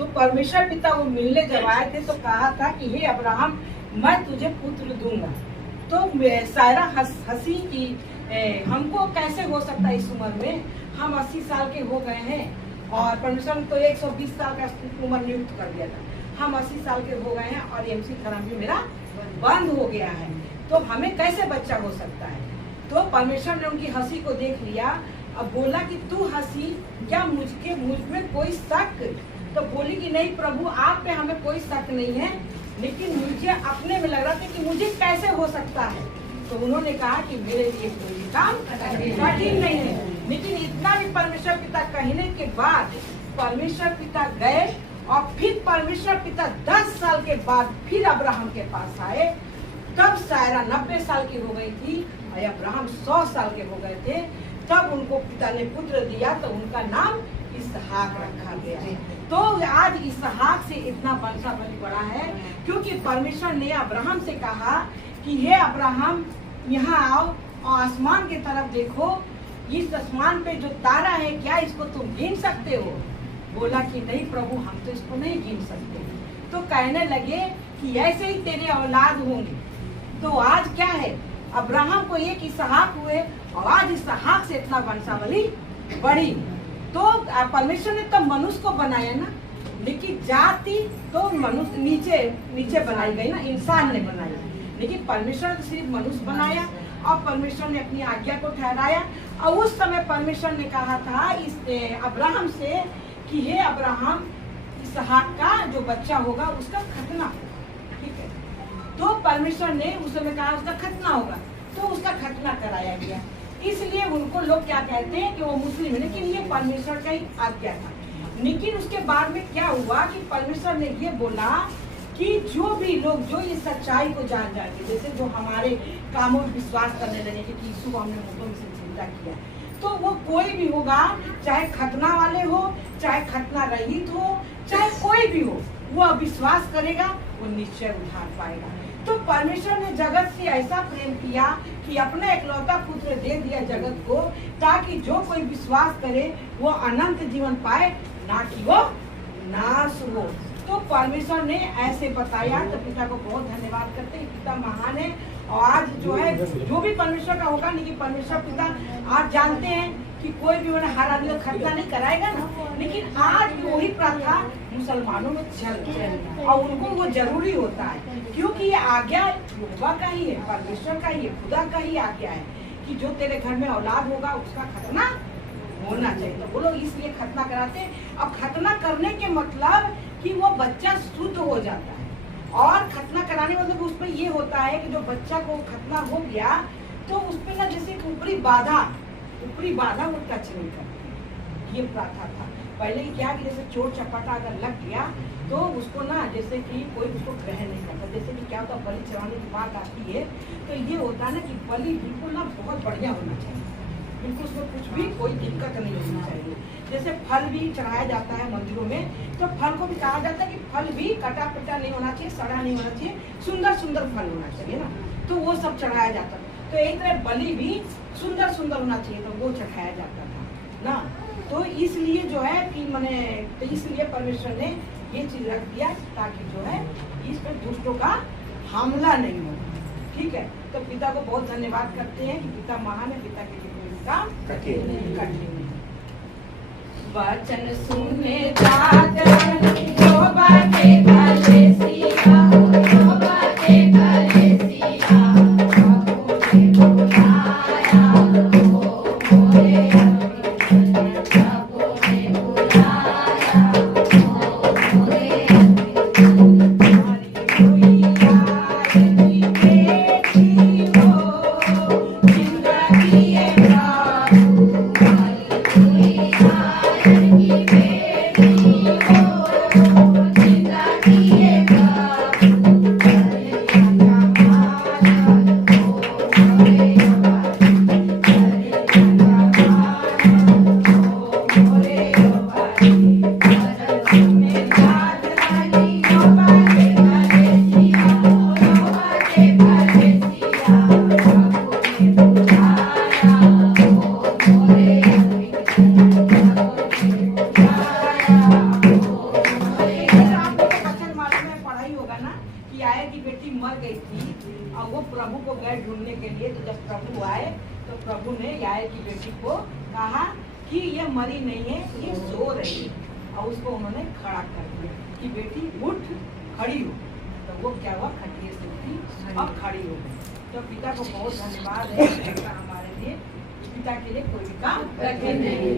तो परमेश्वर पिता वो मिलने जब आए थे तो कहा था कि हे अब्राहम, मैं तुझे पुत्र दूंगा। तो सायरा हंसी की हमको कैसे हो सकता है इस उम्र में, हम 80 साल के हो गए हैं और परमेश्वर ने तो 120 साल का उम्र नियुक्त कर दिया था, हम 80 साल के हो गए हैं और एमसी थेरेपी मेरा बंद हो गया है, तो हमें कैसे बच्चा हो सकता है। तो परमेश्वर ने उनकी हंसी को देख लिया। अब बोला कि तू हंसी, क्या मुझ में कोई शक? तो बोली कि नहीं प्रभु, आप पे हमें कोई शक नहीं है, लेकिन मुझे अपने में लग रहा था कि मुझे कैसे हो सकता है। तो उन्होंने कहा कि मेरे लिए कोई काम कठिन नहीं है। लेकिन इतना भी परमेश्वर पिता कहने के बाद परमेश्वर पिता गए और फिर परमेश्वर पिता 10 साल के बाद फिर अब्राहम के पास आए। तब सायरा 90 साल की हो गई थी और अब्राहम 100 साल के हो गए थे। तब उनको पिता ने पुत्र दिया तो उनका नाम इसहाक रखा गया। तो आज इसहाक से इतना वंशावली बड़ा है क्योंकि परमेश्वर ने अब्राहम से कहा कि हे अब्राहम, यहाँ आओ और आसमान की तरफ देखो, इस आसमान पे जो तारा है क्या इसको तुम गिन सकते हो? बोला कि नहीं प्रभु, हम तो इसको नहीं गिन सकते। तो कहने लगे कि ऐसे ही तेरे औलाद होंगे। तो आज क्या है, अब्राहम को एक इसहाक हुए और आज इसहाक से इतना वंशावली बढ़ी। तो परमेश्वर ने तो मनुष्य को बनाया ना, लेकिन जाति तो मनुष्य नीचे बनाई गई ना, इंसान ने बनाई, लेकिन परमेश्वर ने सिर्फ मनुष्य बनाया और परमेश्वर ने अपनी आज्ञा को ठहराया। और उस समय परमेश्वर ने कहा था इस अब्राहम से कि हे अब्राहम, इसहाक का जो बच्चा होगा उसका खतना, ठीक है। तो परमेश्वर ने उस समय कहा उसका खतना होगा, तो उसका खतना कराया गया। इसलिए उनको लोग क्या कहते हैं कि वो मुस्लिम है, लेकिन ये परमेश्वर का ही आज्ञा था। लेकिन उसके बाद में क्या हुआ कि परमेश्वर ने ये बोला कि जो भी लोग जो इस सच्चाई को जान जाते, जैसे जो हमारे कामों में विश्वास करने लगे कि यीशु को हमने मुद्दों में से जिंदा किया, तो वो कोई भी होगा, चाहे खतना वाले हो, चाहे खतना रहित हो, चाहे कोई भी हो, वो विश्वास करेगा, वो निश्चय उद्धार पाएगा। तो परमेश्वर ने जगत से ऐसा प्रेम किया कि अपना एकलौता पुत्र दे दिया जगत को, ताकि जो कोई विश्वास करे वो अनंत जीवन पाए, ना कि वो नाश हो। तो परमेश्वर ने ऐसे बताया। तो पिता को बहुत धन्यवाद करते हैं, पिता महान है। और आज जो है जो भी परमेश्वर का होगा, लेकिन परमेश्वर पिता आप जानते हैं कि कोई भी हर आदमी को खतना नहीं कराएगा ना, लेकिन आज भी वही प्रथा मुसलमानों में चल रही है और उनको वो जरूरी होता है, क्योंकि ये आज्ञा यहोवा का ही है, परमेश्वर का ही है, खुदा का ही आज्ञा है कि जो तेरे घर में औलाद होगा उसका खतना होना चाहिए। तो वो लोग इसलिए खतना कराते हैं। अब खतना करने के मतलब कि वो बच्चा शुद्ध हो जाता है, और खतना कराने मतलब उसमें ये होता है कि जो बच्चा को खतना हो गया तो उसमें ना जैसे ऊपरी बाधा वो टच नहीं करती। ये प्रथा था पहले की, क्या कि जैसे चोट चपाटा अगर लग गया तो उसको ना जैसे कि कोई उसको ग्रहण नहीं करता। जैसे कि क्या होता है, बलि चढ़ाने की बात आती है तो ये होता है ना कि बलि बिल्कुल ना बहुत बढ़िया होना चाहिए, बिल्कुल उसमें कुछ भी कोई दिक्कत नहीं होनी चाहिए। जैसे फल भी चढ़ाया जाता है मंदिरों में, तो फल को भी कहा जाता है कि फल भी कटा पिटा नहीं होना चाहिए, सड़ा नहीं होना चाहिए, सुंदर सुंदर फल होना चाहिए ना, तो वो सब चढ़ाया जाता है। तो एक तरह बलि भी सुंदर सुंदर होना चाहिए, तो वो चढ़ाया जाता था ना। तो इसलिए जो है कि मैंने तो इसलिए परमेश्वर ने ये चीज रख दिया ताकि जो है इस पर दुष्टों का हमला नहीं हो, ठीक है। तो पिता को बहुत धन्यवाद करते हैं कि पिता महान है, पिता के लिए कोई काम कठिन नहीं। वचन सुने जागरण, जो बातें भले सिया, जो बातें भले सिया, प्रभु ने बुलाया हो मोरे अभिमन्यु, प्रभु ने बुलाया हो मोरे अभिमन्यु। हालेलुया यदि बेटी हो, जिंदगी है प्रभु, हालेलुया यदि बेटी हो। सुनने के लिए। तो जब प्रभु आए तो प्रभु ने याए की बेटी को कहा कि ये मरी नहीं है, ये सो रही है, और उसको उन्होंने खड़ा कर दिया कि बेटी उठ खड़ी हो। तो वो क्या हुआ, खटिए से उठी और खड़ी हो गई। तो पिता को बहुत धन्यवाद है हमारे लिए, पिता के लिए कोई भी काम रखे नहीं।